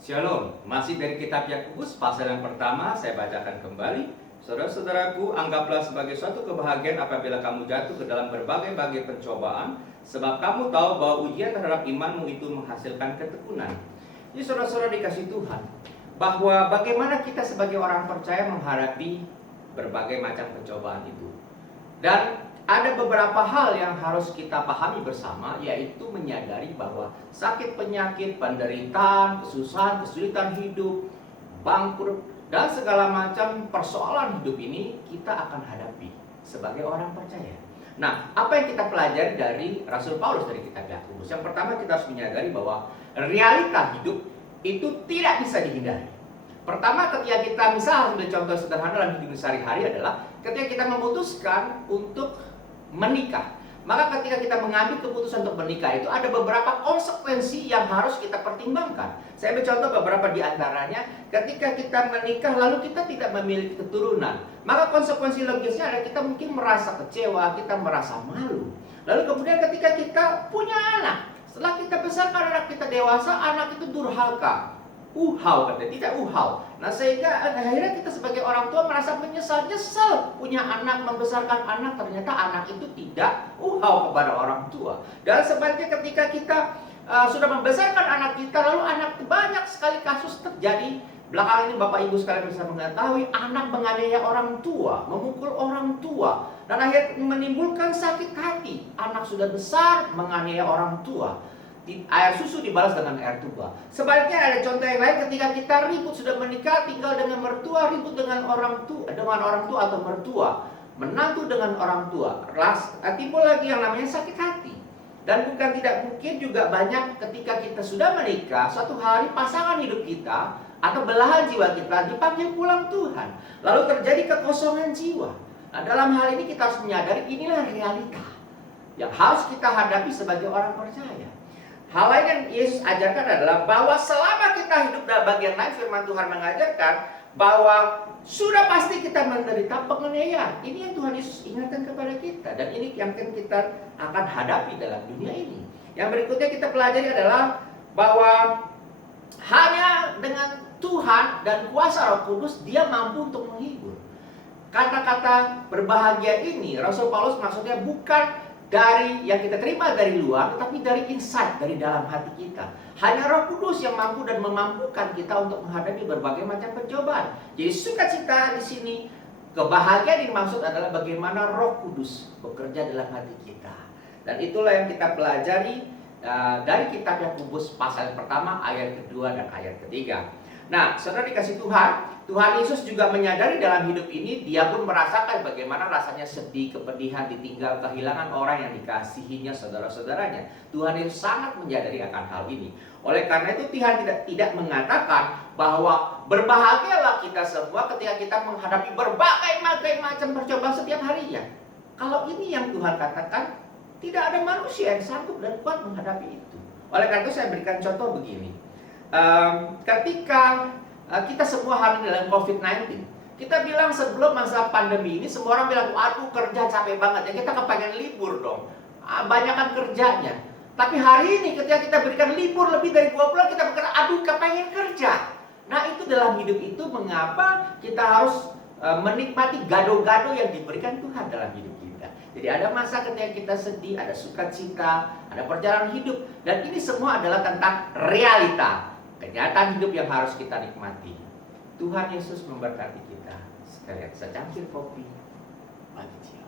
Shalom, masih dari kitab Yakobus pasal yang pertama saya bacakan kembali. Saudara-saudaraku, anggaplah sebagai suatu kebahagiaan apabila kamu jatuh ke dalam berbagai-bagai pencobaan, sebab kamu tahu bahwa ujian terhadap imanmu itu menghasilkan ketekunan. Jadi saudara-saudara dikasih Tuhan, bahwa bagaimana kita sebagai orang percaya menghadapi berbagai macam pencobaan itu. Dan ada beberapa hal yang harus kita pahami bersama, yaitu menyadari bahwa sakit penyakit, penderitaan, kesusahan, kesulitan hidup, bangkrut, dan segala macam persoalan hidup ini kita akan hadapi sebagai orang percaya. Nah, apa yang kita pelajari dari Rasul Paulus dari kitab Yakobus? Yang pertama, kita harus menyadari bahwa realita hidup itu tidak bisa dihindari. Pertama, ketika kita misalnya ambil contoh sederhana dalam hidup sehari-hari adalah ketika kita memutuskan untuk menikah. Maka ketika kita mengambil keputusan untuk menikah itu ada beberapa konsekuensi yang harus kita pertimbangkan. Saya ambil contoh beberapa di antaranya. Ketika kita menikah lalu kita tidak memiliki keturunan, maka konsekuensi logisnya adalah kita mungkin merasa kecewa, kita merasa malu. Lalu kemudian ketika kita punya anak, setelah kita besarkan anak kita dewasa, anak itu durhaka, katanya, tidak Nah, sehingga akhirnya kita sebagai orang tua merasa nyesal punya anak, membesarkan anak, ternyata anak itu tidak kepada orang tua. Dan sebaliknya ketika kita sudah membesarkan anak kita, lalu anak banyak sekali kasus terjadi. Belakangan ini Bapak Ibu sekalian bisa mengetahui anak menganiaya orang tua, memukul orang tua, dan akhirnya menimbulkan sakit hati. Anak sudah besar menganiaya orang tua, air susu dibalas dengan air tuba. Sebaliknya ada contoh yang lain, ketika kita ribut sudah menikah, tinggal dengan mertua, ribut dengan orang tua atau mertua, menantu dengan orang tua, timbul lagi yang namanya sakit hati. Dan bukan tidak mungkin juga banyak ketika kita sudah menikah, suatu hari pasangan hidup kita atau belahan jiwa kita dipanggil pulang Tuhan, lalu terjadi kekosongan jiwa. Nah, dalam hal ini kita harus menyadari inilah realita yang harus kita hadapi sebagai orang percaya. Hal lain yang Yesus ajarkan adalah bahwa selama kita hidup dalam bagian lain, firman Tuhan mengajarkan bahwa sudah pasti kita menderita penganiayaan. Ini yang Tuhan Yesus ingatkan kepada kita, dan ini yang kita akan hadapi dalam dunia ini. Yang berikutnya kita pelajari adalah bahwa hanya dengan Tuhan dan kuasa Roh Kudus Dia mampu untuk menghibur. Kata-kata berbahagia ini Rasul Paulus maksudnya bukan dari yang kita terima dari luar, tetapi dari insight, dari dalam hati kita. Hanya Roh Kudus yang mampu dan memampukan kita untuk menghadapi berbagai macam pencobaan. Jadi sukacita di sini, kebahagiaan yang dimaksud adalah bagaimana Roh Kudus bekerja dalam hati kita. Dan itulah yang kita pelajari dari kitab Yakobus pasal yang pertama, ayat kedua dan ayat ketiga. Nah, saudara dikasih Tuhan, Tuhan Yesus juga menyadari dalam hidup ini, Dia pun merasakan bagaimana rasanya sedih, kepedihan, ditinggal, kehilangan orang yang dikasihinya, saudara-saudaranya. Tuhan Yesus sangat menyadari akan hal ini. Oleh karena itu Tuhan tidak mengatakan bahwa berbahagialah kita semua ketika kita menghadapi berbagai macam percobaan setiap harinya. Kalau ini yang Tuhan katakan, tidak ada manusia yang sanggup dan kuat menghadapi itu. Oleh karena itu saya berikan contoh begini. Ketika kita semua hari dalam COVID-19, kita bilang sebelum masa pandemi ini semua orang bilang, aduh kerja capek banget ya, kita kepengen libur dong, banyakan kerjanya. Tapi hari ini ketika kita berikan libur lebih dari 2 bulan, kita berkata, aduh kepengen kerja. Nah, itu dalam hidup itu mengapa kita harus menikmati gado-gado yang diberikan Tuhan dalam hidup kita. Jadi ada masa ketika kita sedih, ada sukacita, ada perjalanan hidup, dan ini semua adalah tentang realita, kenyataan hidup yang harus kita nikmati. Tuhan Yesus memberkati kita sekalian secangkir kopi pagi siang.